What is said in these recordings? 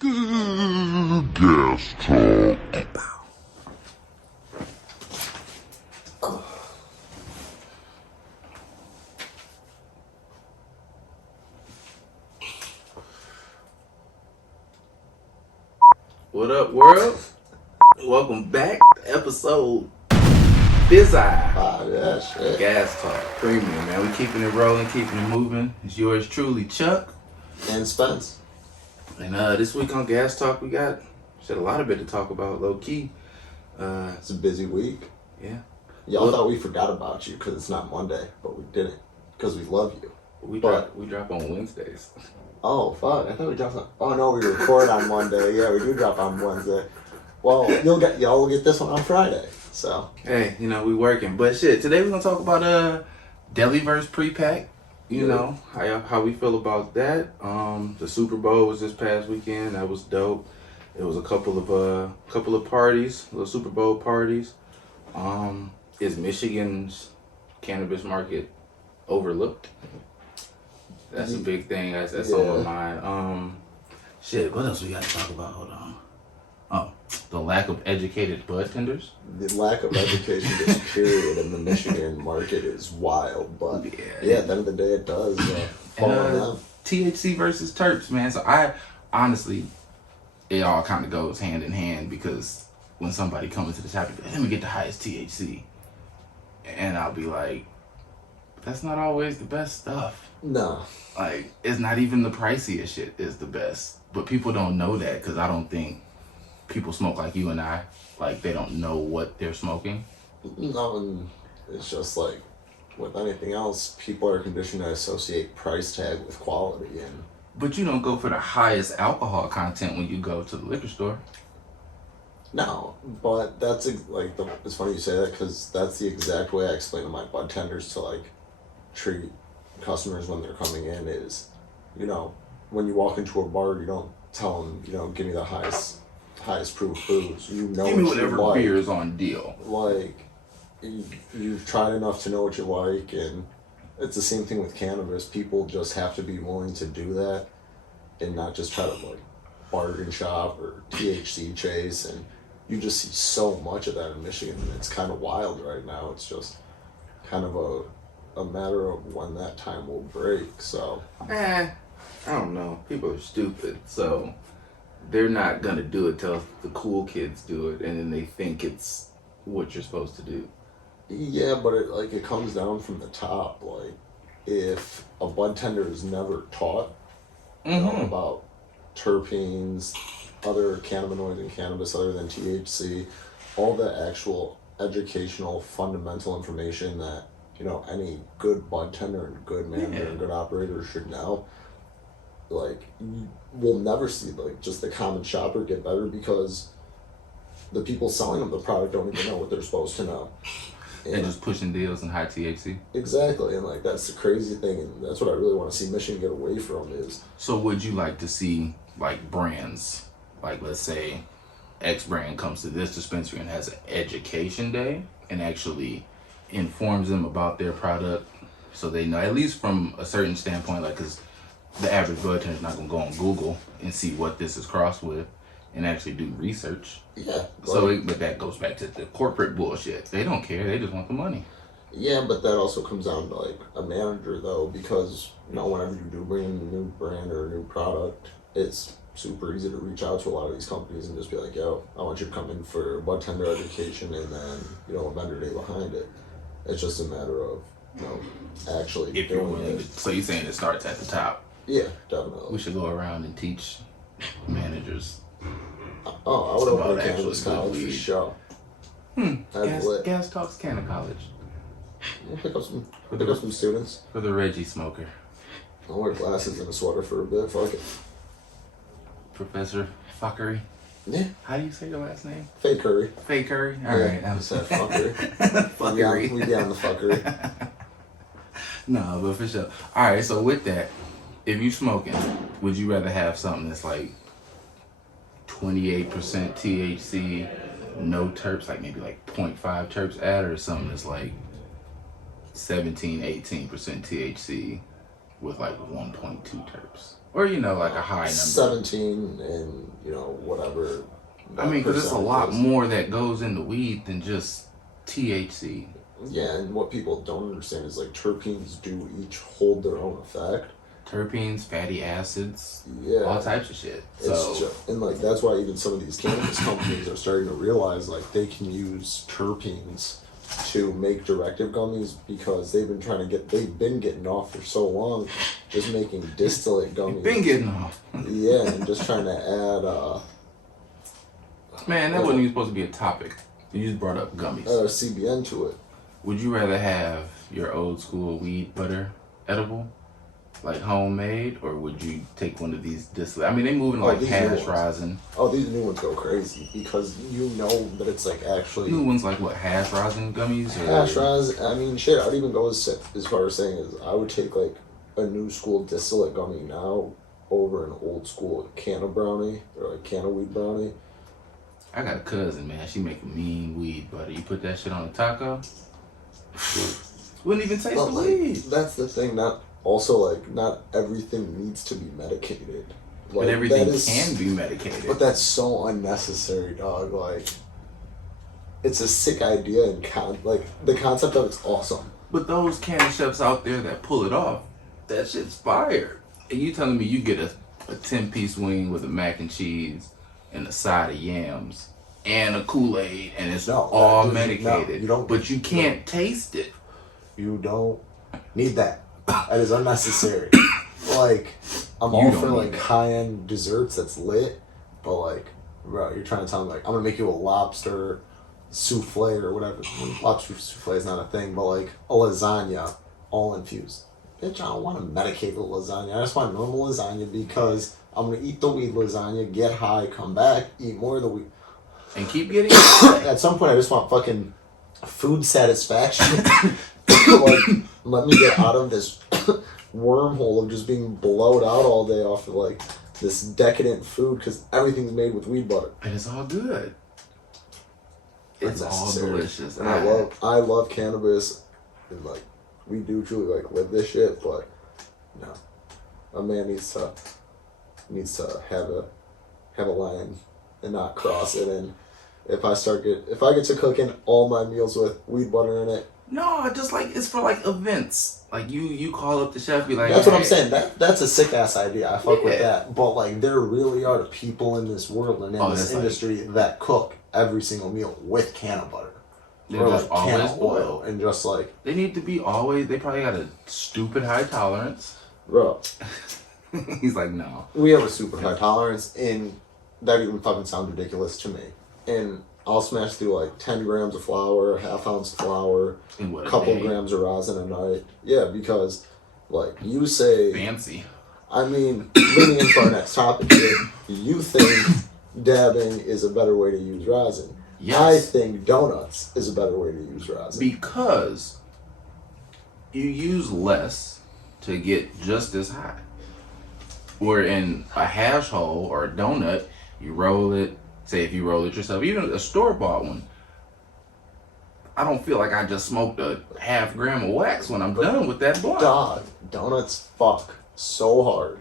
Gas Talk. What up, world? Welcome back to episode Bizarre. Yeah, shit. Gas Talk Premium, man. We keeping it rolling, keeping it moving. It's yours truly, Chuck. And Spence. And this week on Gas Talk, we got a lot of bit to talk about, low key. It's a busy week. Yeah. Y'all thought we forgot about you because it's not Monday, but we didn't because we love you. We drop on Wednesdays. Oh, fuck. I thought we dropped on... Oh, no, we record on Monday. Yeah, we do drop on Wednesday. Well, y'all will get this one on Friday, so... Hey, we working. But shit, today we're going to talk about Deli versus pre-pack. You know, how we feel about that. The Super Bowl was this past weekend. That was dope. It was a couple of parties, little Super Bowl parties. Is Michigan's cannabis market overlooked? That's a big thing. That's on my mind. Shit, what else we got to talk about? Hold on. Oh, the lack of educated budtenders. The lack of education, just period, in the Michigan market is wild. But at the end of the day, it does fall on them. THC versus terps, man. So I honestly, it all kind of goes hand in hand because when somebody comes to the topic, let me get the highest THC, and I'll be like, that's not always the best stuff. No. Like, it's not even the priciest shit is the best. But people don't know that because I don't think people smoke like you and I. Like, they don't know what they're smoking. No, it's just like with anything else, people are conditioned to associate price tag with quality. But you don't go for the highest alcohol content when you go to the liquor store. No, but that's like, it's funny you say that because that's the exact way I explain to my budtenders to like treat customers when they're coming in is, when you walk into a bar, you don't tell them, give me the highest proof booze. Give me whatever beer is on deal. Like, you've tried enough to know what you like, and it's the same thing with cannabis. People just have to be willing to do that and not just try to like bargain shop or THC chase, and you just see so much of that in Michigan, and it's kind of wild right now. It's just kind of a matter of when that time will break. So I don't know. People are stupid, so they're not gonna do it till the cool kids do it, and then they think it's what you're supposed to do. Yeah, but it comes down from the top. Like, if a budtender is never taught about terpenes, other cannabinoids in cannabis other than THC, all the actual educational fundamental information that any good budtender and good manager and good operator should know, like, we'll never see like just the common shopper get better because the people selling them the product don't even know what they're supposed to know. And just pushing deals in high THC. Exactly, and like that's the crazy thing, and that's what I really want to see Michigan get away from is. So would you like to see like brands, like let's say X brand comes to this dispensary and has an education day and actually informs them about their product so they know, at least from a certain standpoint, like, because the average budtender is not going to go on Google and see what this is crossed with and actually do research. Yeah. But that goes back to the corporate bullshit. They don't care. They just want the money. Yeah, but that also comes down to like a manager though, because whenever you do bring in a new brand or a new product, it's super easy to reach out to a lot of these companies and just be like, yo, I want you to come in for budtender education and then a vendor day behind it. It's just a matter of actually doing it. So you're saying it starts at the top? Yeah, definitely. We should go around and teach managers. Oh, I would open a cannabis college for sure. Gas Talk's Canna College. We'll pick up some students. For the Reggie smoker. I'll wear glasses and a sweater for a bit. Fuck it. Professor Fuckery. Yeah. How do you say your last name? Fake Curry. Fake Curry? Alright. I said fuckery. Fuckery. We be on the fuckery. No, but for sure. Alright, so with that, if you smoking, would you rather have something that's like 28% THC, no terps, like maybe like 0.5 terps added, or something that's like 17, 18% THC with like 1.2 terps? Or, like a high number. 17 and, whatever. I mean, because it's a lot more that goes into weed than just THC. Yeah, and what people don't understand is, like, terpenes do each hold their own effect. Terpenes, fatty acids, yeah, all types of shit. And, like, that's why even some of these cannabis companies are starting to realize, like, they can use terpenes to make directive gummies because they've been getting off for so long just making distillate gummies. Been getting off. Yeah, and just trying to add man, that wasn't even supposed to be a topic. You just brought up gummies. CBN to it. Would you rather have your old school weed butter edible, like homemade, or would you take one of these distillate? I mean, they moving like hash rosin. Oh, these new ones go crazy because you know that it's like actually new ones like what, hash rosin gummies? Or? Hash rosin. I mean, shit. I'd even go as far as saying is I would take like a new school distillate gummy now over an old school can of brownie or like can of weed brownie. I got a cousin, man. She make a mean weed butter. You put that shit on a taco, wouldn't even taste the weed. That's the thing. Not everything needs to be medicated. Like, but everything can be medicated. But that's so unnecessary, dog. Like, it's a sick idea and the concept of it's awesome. But those candy chefs out there that pull it off, that shit's fire. And you telling me you get a 10-piece wing with a mac and cheese and a side of yams and a Kool-Aid and it's all medicated. But you can't taste it. You don't need that. That is unnecessary. Like, I'm all for like high-end desserts that's lit, but like, bro, you're trying to tell me like I'm gonna make you a lobster souffle or whatever. Lobster souffle is not a thing, but like a lasagna, all infused. Bitch, I don't want to medicate the lasagna. I just want normal lasagna because I'm gonna eat the weed lasagna, get high, come back, eat more of the weed, and keep getting. At some point, I just want fucking food satisfaction. Like, let me get out of this wormhole of just being blowed out all day off of like this decadent food because everything's made with weed butter. And it's all good. It's all delicious. And I love cannabis, and like we do truly like live this shit, but no, a man needs to have a line and not cross it. And if I get to cooking all my meals with weed butter in it. No, just like it's for like events. Like you call up the chef, be like, that's what I'm saying. That's a sick ass idea. I fuck with that. But like, there really are people in this world and in this industry that cook every single meal with can of butter. Or like can of oil, and just like they need to be always. They probably got a stupid high tolerance, bro. He's like, no. We have a super high tolerance, and that even fucking sounds ridiculous to me. And I'll smash through like 10 grams of flour, a half ounce of flour, a couple grams of rosin a night. Yeah, because like you say, fancy. I mean, leading into our next topic here, you think dabbing is a better way to use rosin. Yes. I think donuts is a better way to use rosin. Because you use less to get just as high. Where in a hash hole or a donut, you roll it. Say if you roll it yourself, even a store-bought one, I don't feel like I just smoked a half gram of wax when I'm done with that blunt. Dog, donuts fuck so hard.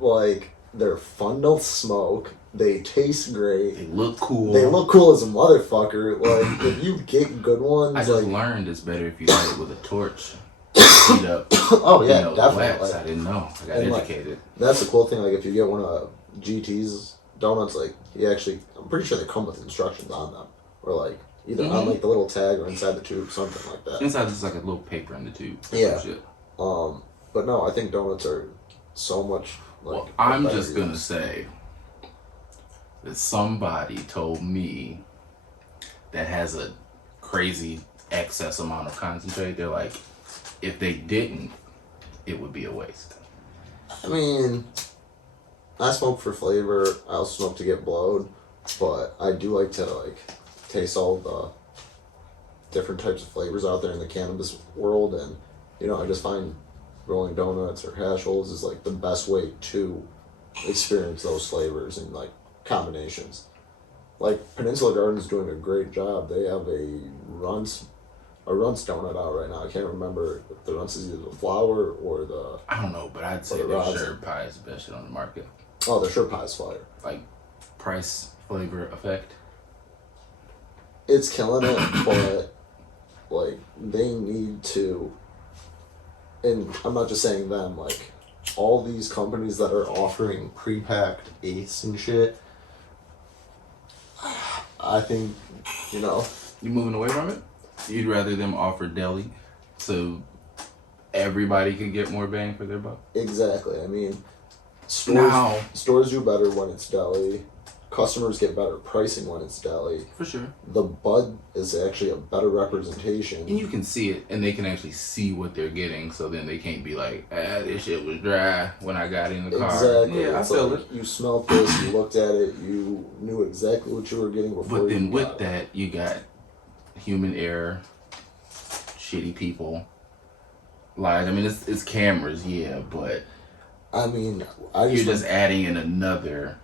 Like, they're fun to smoke. They taste great. They look cool. They look cool as a motherfucker. Like, if you get good ones, I just learned it's better if you light it with a torch. Heat up. Oh yeah, definitely. Wax. I didn't know. I got educated. Like, that's the cool thing. Like, if you get one of GT's donuts, like I'm pretty sure they come with instructions on them, or like either on like the little tag or inside the tube, something like that. Inside there's like a little paper in the tube. Yeah. But no, I think donuts are so much like. Well, I'm just gonna say that somebody told me that has a crazy excess amount of concentrate. They're like, if they didn't, it would be a waste. I mean, I smoke for flavor. I also smoke to get blowed, but I do like to like taste all the different types of flavors out there in the cannabis world, and I just find rolling donuts or hash holes is like the best way to experience those flavors and like combinations. Like Peninsula Garden's doing a great job. They have a runts a Runts donut out right now. I can't remember if the Runts is either the flour or the... I don't know, but I'd say the the rosin. sherb pie is the best shit on the market. Oh, the sherb pie is fire. Like, price, flavor, effect. It's killing it, but, like, they need to... And I'm not just saying them, like, all these companies that are offering pre-packed eighths and shit, I think, you know... You moving away from it? You'd rather them offer Deli so everybody can get more bang for their buck? Exactly. I mean, stores do better when it's Deli. Customers get better pricing when it's Deli. For sure. The bud is actually a better representation. And you can see it, and they can actually see what they're getting, so then they can't be like, this shit was dry when I got in the car. Exactly. Yeah, it's I feel like, it. you smelled this, you looked at it, you knew exactly what you were getting before But then you with got it. that, you got human error, shitty people, lies. I mean, it's cameras, yeah, but I mean, you're just adding in another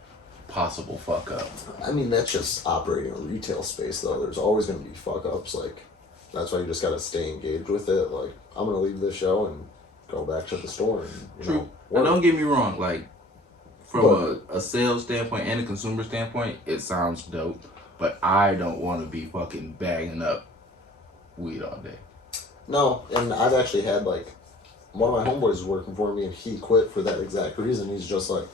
possible fuck up. I mean, that's just operating a retail space, though. There's always going to be fuck ups. Like, that's why you just got to stay engaged with it. Like, I'm going to leave this show and go back to the store. And, you know, Now, don't get me wrong. Like, from a sales standpoint and a consumer standpoint, it sounds dope. But I don't want to be fucking bagging up weed all day. No, and I've actually had, like, one of my homeboys is working for me, and he quit for that exact reason. He's just like,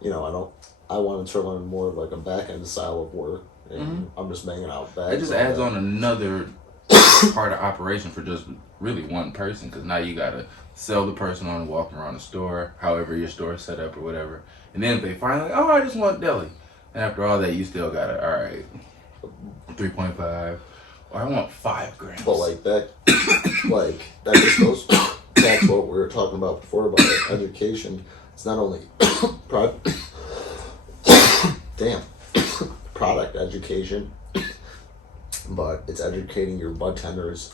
you know, I wanted to learn more of like a back end style of work, and I'm just banging out bags. It just adds on another part of operation for just really one person, because now you gotta sell the person on and walk around the store, however your store is set up or whatever. And then if they finally, I just want Deli. And after all that, you still gotta, all right, 3.5, or I want 5 grams. But like that, like that just goes back to what we were talking about before about education. It's not only product education, but it's educating your budtenders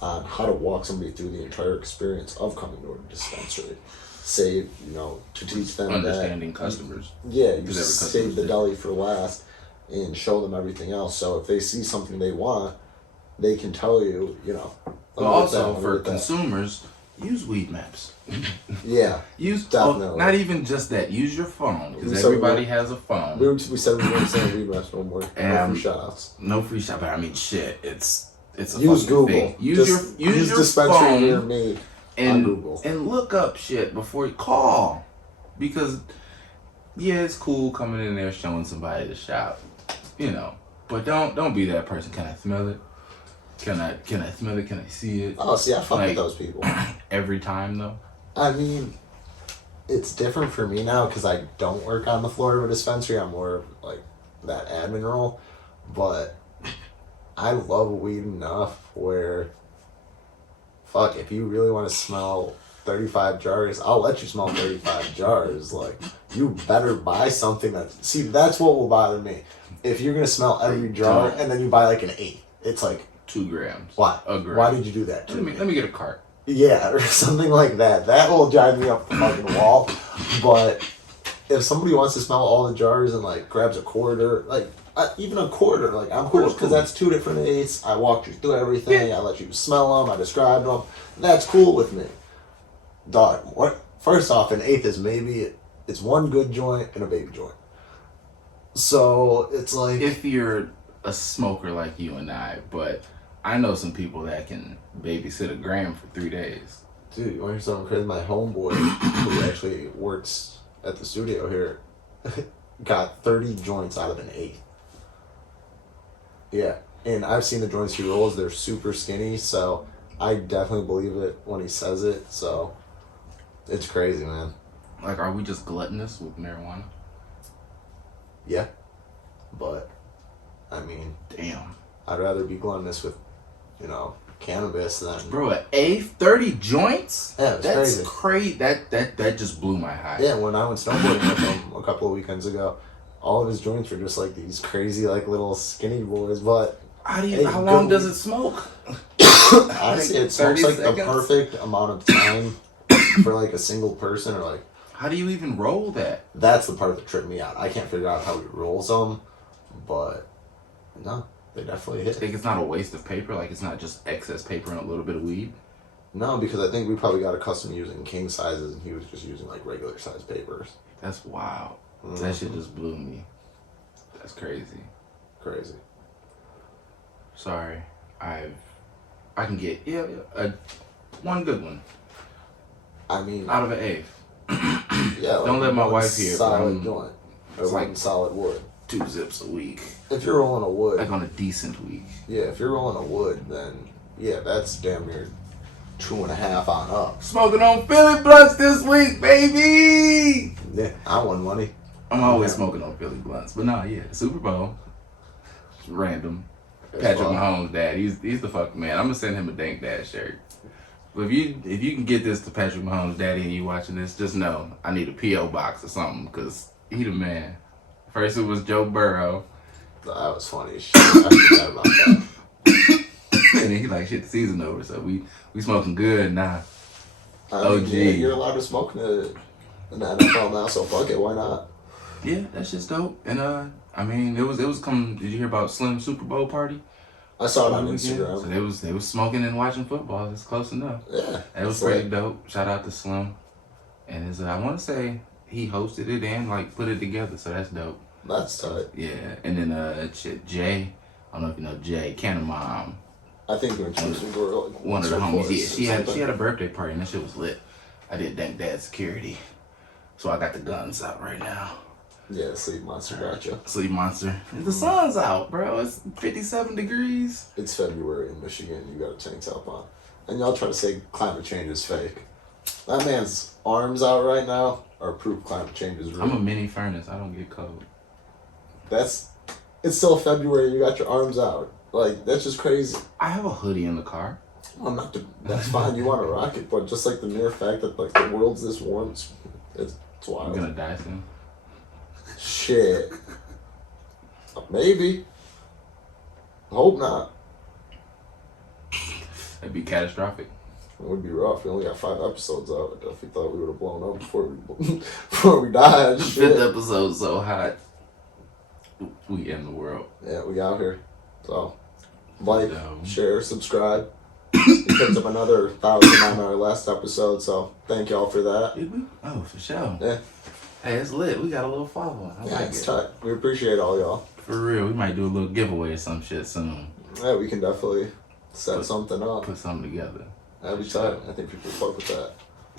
on how to walk somebody through the entire experience of coming to a dispensary. Save, you know, to teach them understanding customers. Yeah, you save the deli for last and show them everything else. So if they see something they want, they can tell you, you know. But also for consumers, use weed maps. Yeah, definitely. Not even just that. Use your phone, because everybody has a phone. We said we weren't saying weed maps no more. No free shout-outs. No free shout, but I mean, shit. It's a use Google. Thing. Use your dispensary phone near me on Google and look up shit before you call, because yeah, it's cool coming in there showing somebody the shop, you know. But don't be that person. Can I smell it? Can I smell it? Can I see it? Oh, see, I fuck with those people. Every time, though? I mean, it's different for me now because I don't work on the floor of a dispensary. I'm more of, like, that admin role. But I love weed enough where, fuck, if you really want to smell 35 jars, I'll let you smell 35 jars. Like, you better buy something that... See, that's what will bother me. If you're going to smell every jar and then you buy, like, an 8, it's like... 2 grams. Why? A gram. Why did you do that? Let me get a cart. Yeah, or something like that. That will drive me up the fucking wall. But if somebody wants to smell all the jars and like grabs a quarter, like even a quarter, like I'm cool because that's 2 different eighths. I walked you through everything. I let you smell them. I described them. That's cool with me. Dog. What? First off, an eighth is maybe it's one good joint and a baby joint. So it's like if you're a smoker like you and I, but I know some people that can babysit a gram for 3 days. Dude, you want to hear something crazy? My homeboy, who actually works at the studio here, got 30 joints out of an 8. Yeah, and I've seen the joints he rolls. They're super skinny, so I definitely believe it when he says it. So it's crazy, man. Like, are we just gluttonous with marijuana? Yeah, but I mean, damn, I'd rather be gluttonous with, you know, cannabis than... Bro, an eighth, 30 joints? Yeah, it's crazy. That just blew my high. Yeah, when I went snowboarding with him a couple of weekends ago, all of his joints were just like these crazy, like little skinny boys. But how long does it smoke? Honestly, it smokes like the perfect amount of time for like a single person, or like... How do you even roll that? That's the part that tripped me out. I can't figure out how he rolls them, but no. They definitely I hit. think it's not a waste of paper. Like, it's not just excess paper and a little bit of weed. No, because I think we probably got accustomed to using king sizes, and he was just using like regular size papers. That's wild. Mm-hmm. That shit just blew me. That's crazy. Crazy. Sorry, I can get one good one. I mean, Out of an eighth. yeah. Like Don't let my wife hear. Solid joint. Or It's one like solid wood. 2 zips a week. If you're rolling a wood, Like on a decent week. yeah. If you're rolling a wood, then yeah, that's damn near 2.5 on up. Smoking on Philly blunts this week, baby. Yeah, I won money. I'm always smoking on Philly blunts, but nah, yeah, Super Bowl. Random. It's Patrick fun. Mahomes' dad. He's the fucking man. I'm gonna send him a Dank Dad shirt. But if you can get this to Patrick Mahomes' daddy and you watching this, just know I need a PO box or something because he the man. First it was Joe Burrow, That was funny as shit. I forgot about that. and then he like shit the season over. So we smoking good now. I mean, OG. yeah, you're allowed to smoke in the NFL now, so fuck it, why not? Yeah, that's just dope. And I mean it was coming. Did you hear about Slim's Super Bowl party? I saw it on Weekend? Instagram. So they was smoking and watching football. That's close enough. Yeah, It was it's pretty like- dope. Shout out to Slim. And his, I want to say he hosted it and like put it together, so that's dope. That's tight. Yeah. And then Jay, I don't know if you know Jay, Cannon Mom, I think when she was like one of the once or homies. twice Yeah, or something. she had a birthday party and that shit was lit. I did Dank Dad security, so I got the guns out right now. Yeah, Sleep Monster gotcha. Sleep Monster. And the sun's out, bro. It's 57 degrees. It's February in Michigan. You got a tank top on, and y'all try to say climate change is fake. That man's arms out right now are proof climate change is real. I'm a mini furnace. I don't get cold. It's still February. You got your arms out. Like that's just crazy. I have a hoodie in the car. I'm not. That's fine. You want to rock it, but just like the mere fact that like the world's this warm, it's I'm wild. gonna die soon. Shit. Maybe. Hope not. That'd be catastrophic. It would be rough. We only got 5 episodes out. I definitely thought we would have blown up before we died. Shit. 5th episode so hot. We in the world. Yeah, we out here. So, like, No. share, subscribe. We picked up another 1,000 on our last episode, so thank y'all for that. Did we? Oh, for sure. Yeah, Hey, it's lit. We got a little following. I yeah, like it's it. tight. We appreciate all y'all. For real. We might do a little giveaway or some shit soon. Yeah, we can definitely set something up. Put something together. That'd be tight. I think people fuck with that.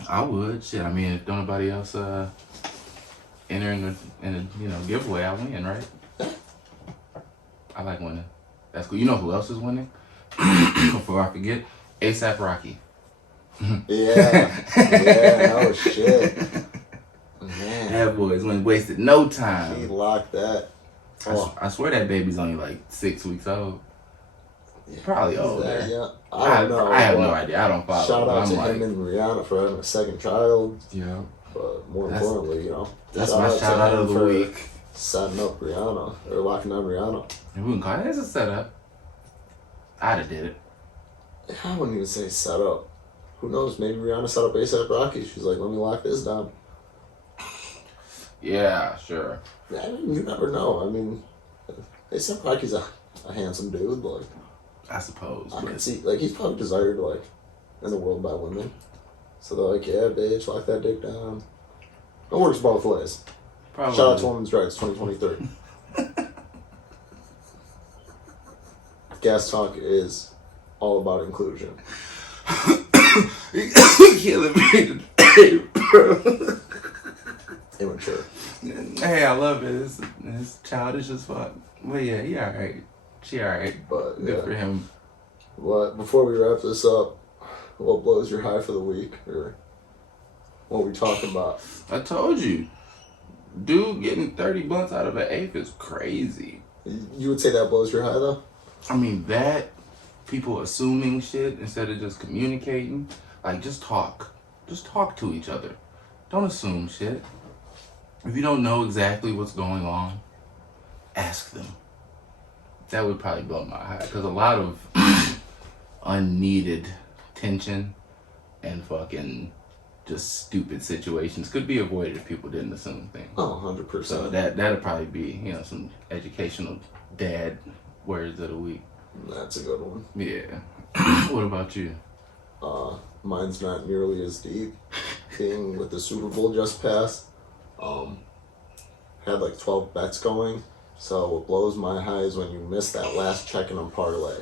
I would. Shit. I mean, if don't nobody else enter in the giveaway, I win, right? I like winning. That's cool. You know who else is winning? Before I forget, ASAP Rocky. Yeah, no shit. Man, That boy's wasted no he time. locked that. Oh, I swear that baby's only like 6 weeks old. yeah. Probably Is older. that, yeah. I don't know. I have but no idea. I don't follow. Shout but out I'm to like, him and Rihanna for having a second child. yeah. But more That's- importantly, you know, That's my shout out to of him the for week. setting up Rihanna or locking down Rihanna. And we can call it as a setup. I'd have did it. I wouldn't even say set up. Who knows? Maybe Rihanna set up ASAP Rocky. She's like, let me lock this down. Yeah, sure. I mean, you never know. I mean, ASAP Rocky's a handsome dude. Like, I suppose. I But can see, like, he's probably desired, like, in the world by women. So they're like, yeah, bitch, lock that dick down. It works both ways. probably. Shout out to Women's Rights 2023. Gas Talk is all about inclusion. Killing me today, bro. Immature. Hey, I love it. It's childish as fuck. But yeah, he alright. She alright. But, Good yeah. for him. But before we wrap this up, what blows your high for the week? Or what we talking about? I told you. Dude getting 30 blunts out of an eighth is crazy. You would say that blows your high, though? I mean, that, people assuming shit instead of just communicating. Like, just talk. Just talk to each other. Don't assume shit. If you don't know exactly what's going on, ask them. That would probably blow my high. Because a lot of unneeded tension and fucking just stupid situations could be avoided if people didn't assume things. Oh, 100%. So that'd probably be, some educational dad words of the week. That's a good one. Yeah. What about you? Mine's not nearly as deep. Being with the Super Bowl just passed, had like 12 bets going. So what blows my high is when you miss that last check in a parlay.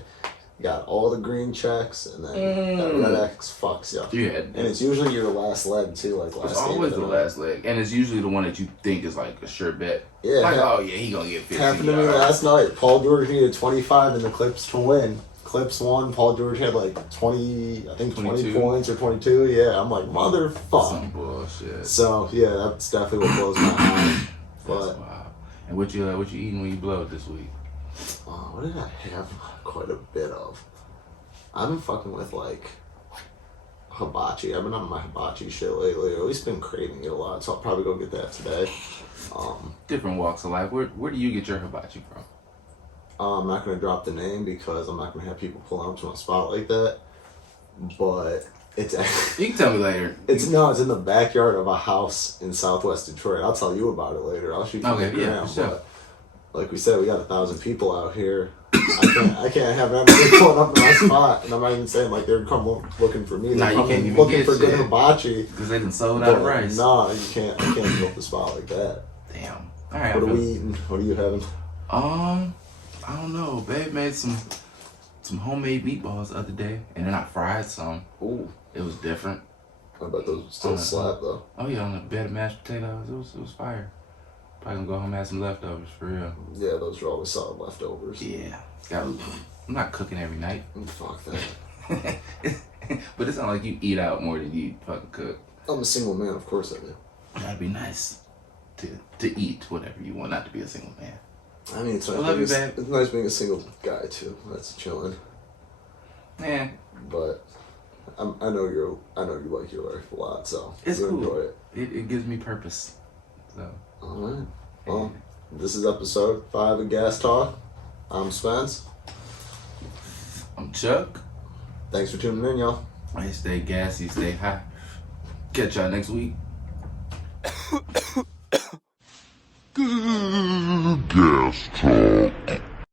You got all the green checks, and then that red X fucks you. Yeah. And it's usually your last leg too, like last. It's always the last leg, and it's usually the one that you think is like a sure bet. Yeah. Like, oh yeah, he gonna get 15. Happened to me last night. Paul George needed 25 in the Clips to win. Clips won. Paul George had like 20, I think 20 points or 22. Yeah, I'm like, motherfucker. Some bullshit. So yeah, that's definitely what blows my mind. But wow. And what you eating when you blow it this week? what did I have quite a bit of? I've been fucking with like hibachi. I've been on my hibachi shit lately. I've at least been craving it a lot, so I'll probably go get that today. Different walks of life. Where do you get your hibachi from? I'm not gonna drop the name because I'm not gonna have people pull up to my spot like that. But it's You can tell me later. it's in the backyard of a house in Southwest Detroit. I'll tell you about it later. I'll shoot you Okay, the yeah, gram. for sure. But like we said, we got 1,000 people out here. I can't have everybody pulling up to my spot, and I'm not even saying like they're looking for me. Nah, They're you can't even looking get for good shit. hibachi. Because they done sold out of rice. Nah, you can't. I can't go up the spot like that. Damn. All right. What are we eating? What are you having? I don't know. Babe made some homemade meatballs the other day, and then I fried some. Ooh, It was different. I bet those still slap though. Oh yeah, on a bed of mashed potatoes. It was fire. Probably gonna go home and have some leftovers for real. Yeah, those are always solid leftovers. Yeah. I'm not cooking every night. Fuck that. But it's not like you eat out more than you fucking cook. I'm a single man, of course I do. That'd be nice to eat whatever you want, not to be a single man. I mean, it's I nice, love you, being, babe. it's nice being a single guy too. That's chilling. Yeah. But I know you like your life a lot, so It's you cool. enjoy it. It gives me purpose. So. All right. Well, this is episode 5 of Gas Talk. I'm Spence. I'm Chuck. Thanks for tuning in, y'all. Stay gassy, stay high. Catch y'all next week.